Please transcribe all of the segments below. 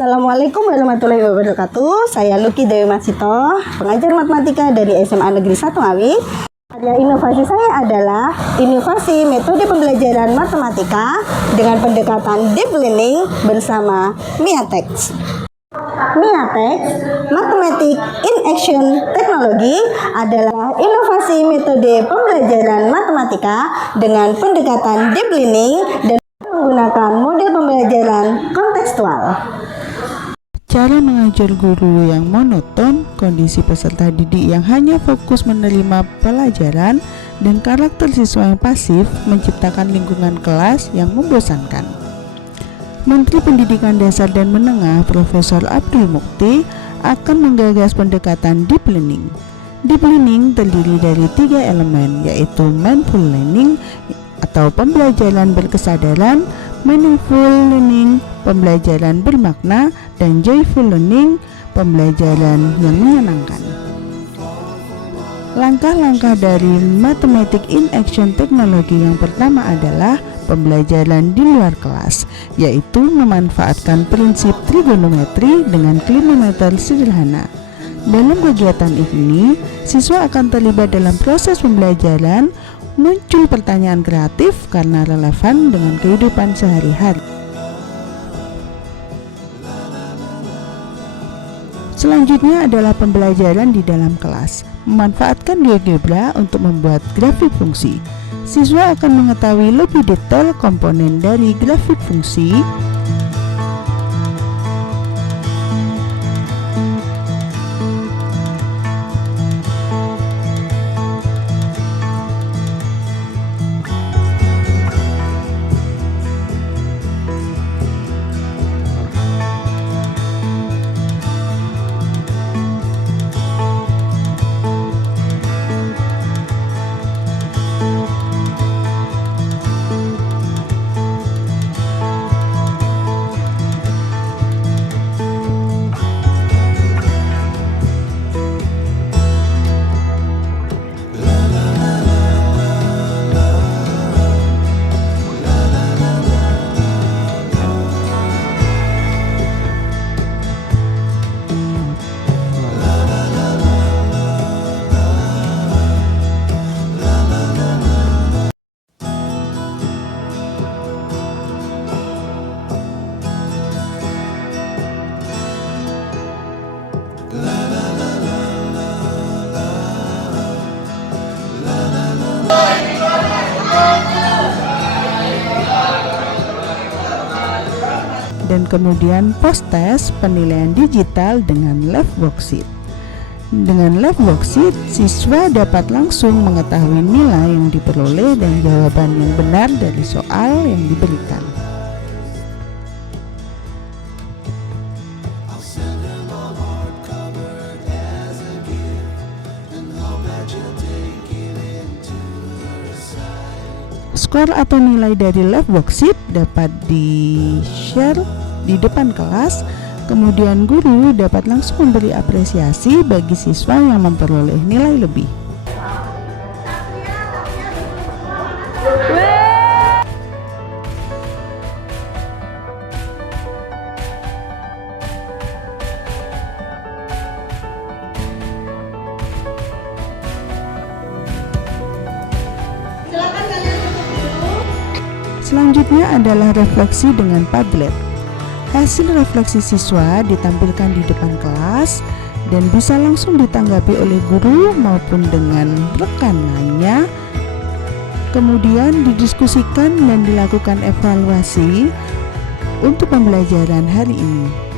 Assalamualaikum warahmatullahi wabarakatuh. Saya Luki Dewi Masito, pengajar matematika dari SMA Negeri 1 Ngawi. Karya inovasi saya adalah inovasi metode pembelajaran matematika dengan pendekatan deep learning bersama MIATEX. MIATEX, Mathematics in Action Technology, adalah inovasi metode pembelajaran matematika dengan pendekatan deep learning dan menggunakan model pembelajaran kontekstual. Cara mengajar guru yang monoton, kondisi peserta didik yang hanya fokus menerima pelajaran, dan karakter siswa yang pasif menciptakan lingkungan kelas yang membosankan. Menteri Pendidikan Dasar dan Menengah Profesor Abdul Mukti akan menggagas pendekatan deep learning. Deep learning terdiri dari 3 elemen, yaitu mindful learning atau pembelajaran berkesadaran, meaningful learning, pembelajaran bermakna, dan joyful learning, pembelajaran yang menyenangkan. Langkah-langkah dari Mathematics in Action Technology yang pertama adalah pembelajaran di luar kelas, yaitu memanfaatkan prinsip trigonometri dengan klinometer sederhana. Dalam kegiatan ini, siswa akan terlibat dalam proses pembelajaran. Muncul pertanyaan kreatif karena relevan dengan kehidupan sehari-hari. Selanjutnya adalah pembelajaran di dalam kelas. Memanfaatkan GeoGebra untuk membuat grafik fungsi. Siswa akan mengetahui lebih detail komponen dari grafik fungsi, dan kemudian post-test penilaian digital dengan lab worksheet. Dengan lab worksheet, siswa dapat langsung mengetahui nilai yang diperoleh dan jawaban yang benar dari soal yang diberikan. Skor atau nilai dari lab worksheet dapat di-share di depan kelas, kemudian guru dapat langsung memberi apresiasi bagi siswa yang memperoleh nilai lebih. Selanjutnya adalah refleksi dengan Padlet. Hasil refleksi siswa ditampilkan di depan kelas dan bisa langsung ditanggapi oleh guru maupun dengan rekan lainnya. Kemudian didiskusikan dan dilakukan evaluasi untuk pembelajaran hari ini.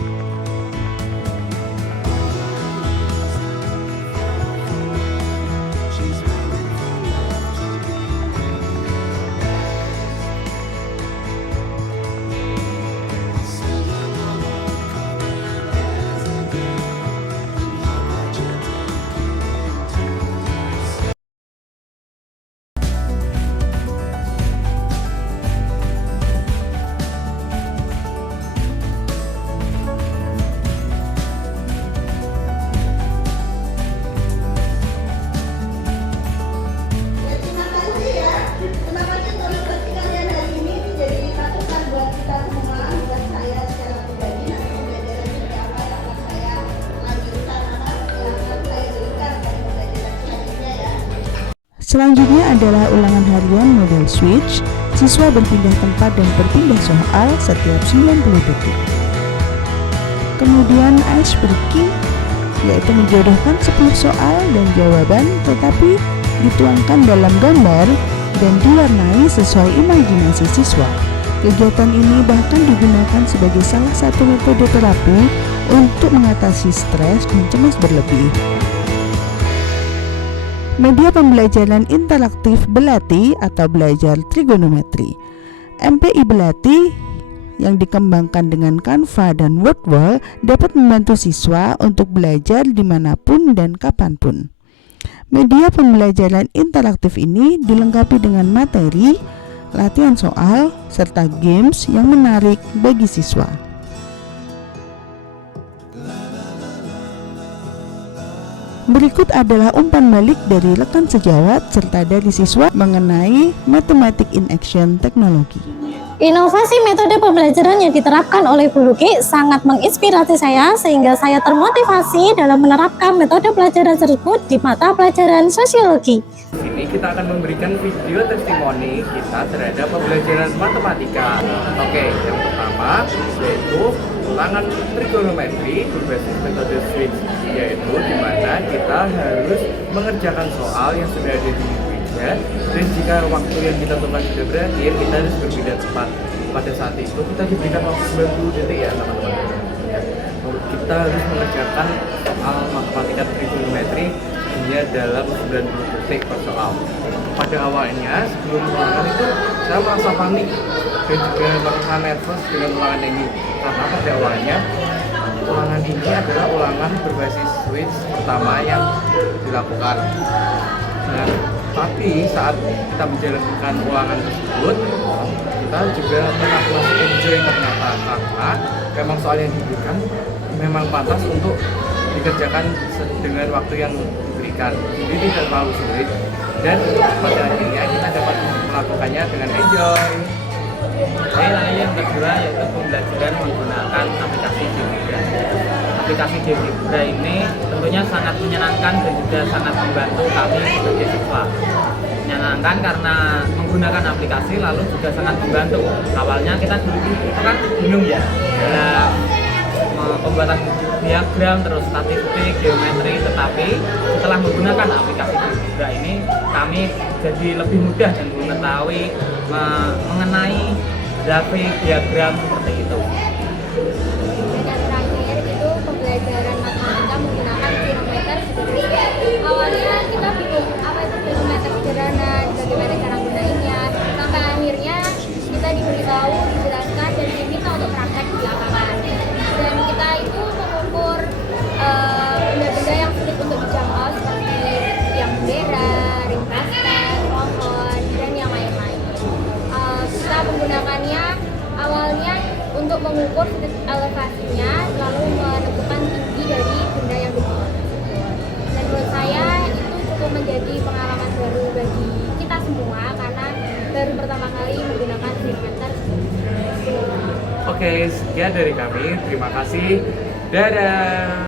Selanjutnya adalah ulangan harian model switch. Siswa berpindah tempat dan berpindah soal setiap 90 detik. Kemudian ice breaking, yaitu menjodohkan 10 soal dan jawaban tetapi dituangkan dalam gambar dan diwarnai sesuai imajinasi siswa. Kegiatan ini bahkan digunakan sebagai salah satu metode terapi untuk mengatasi stres dan cemas berlebih. Media pembelajaran interaktif Belati atau belajar trigonometri. MPI Belati yang dikembangkan dengan Canva dan Wordwall dapat membantu siswa untuk belajar dimanapun dan kapanpun. Media pembelajaran interaktif ini dilengkapi dengan materi, latihan soal, serta games yang menarik bagi siswa. Berikut adalah umpan balik dari rekan sejawat serta dari siswa mengenai Mathematics in Action teknologi. Inovasi metode pembelajaran yang diterapkan oleh Bu Luki sangat menginspirasi saya sehingga saya termotivasi dalam menerapkan metode pelajaran tersebut di mata pelajaran sosiologi. Di sini kita akan memberikan video testimoni kita terhadap pembelajaran matematika. Oke, yang pertama yaitu ulangan trigonometri berbasis metode switch, yaitu di mana kita harus mengerjakan soal yang sudah ada di dan jika waktu yang kita tentukan sudah berakhir, kita harus berpindah tempat. Pada saat itu kita diberikan waktu 90 detik ya teman-teman. Kita harus mengerjakan soal matematika trigonometri hanya dalam 90 detik per soal. Pada awalnya sebelum ulangan itu saya merasa panik dan juga merasa nervous dengan ulangan ini, karena pada awalnya ulangan ini adalah ulangan berbasis switch pertama yang dilakukan. Nah, tapi saat kita menjalankan ulangan tersebut, kita juga masih enjoy ternyata, karena memang soal yang diberikan memang pantas untuk dikerjakan dengan waktu yang diberikan. Jadi tidak terlalu sulit dan pada akhirnya kita dapat melakukannya dengan enjoy. Lalu yang kedua yaitu pembelajaran menggunakan aplikasi GeoGebra. Aplikasi GeoGebra ini tentunya sangat menyenangkan dan juga sangat membantu kami sebagai siswa. Menyenangkan karena menggunakan aplikasi lalu juga sangat membantu. Awalnya kita dulu itu kan bingung ya dalam pembuatan diagram, terus statistik, geometri, tetapi setelah menggunakan aplikasi GeoGebra ini kami jadi lebih mudah dan mengetahui mengenai grafik, diagram seperti itu. Dan yang terakhir itu pembelajaran matematika menggunakan trigonometer sederhana. Awalnya kita bingung apa itu trigonometer sederhana, bagaimana cara gunainnya, sampai akhirnya kita diberitahu, dijelaskan dan diminta untuk praktek di lapangan. Dan kita itu mengukur benda-benda yang sulit untuk dijangkau seperti tiang bendera, ring basket, pohon, dan yang lain-lain. Kita menggunakannya awalnya untuk mengukur elevasinya, lalu menentukan tinggi dari benda yang dibuat. Dan menurut saya itu cukup menjadi pengalaman baru bagi kita semua karena baru pertama kali menggunakan trigonometer. Oke, sekian dari kami. Terima kasih. Dadah.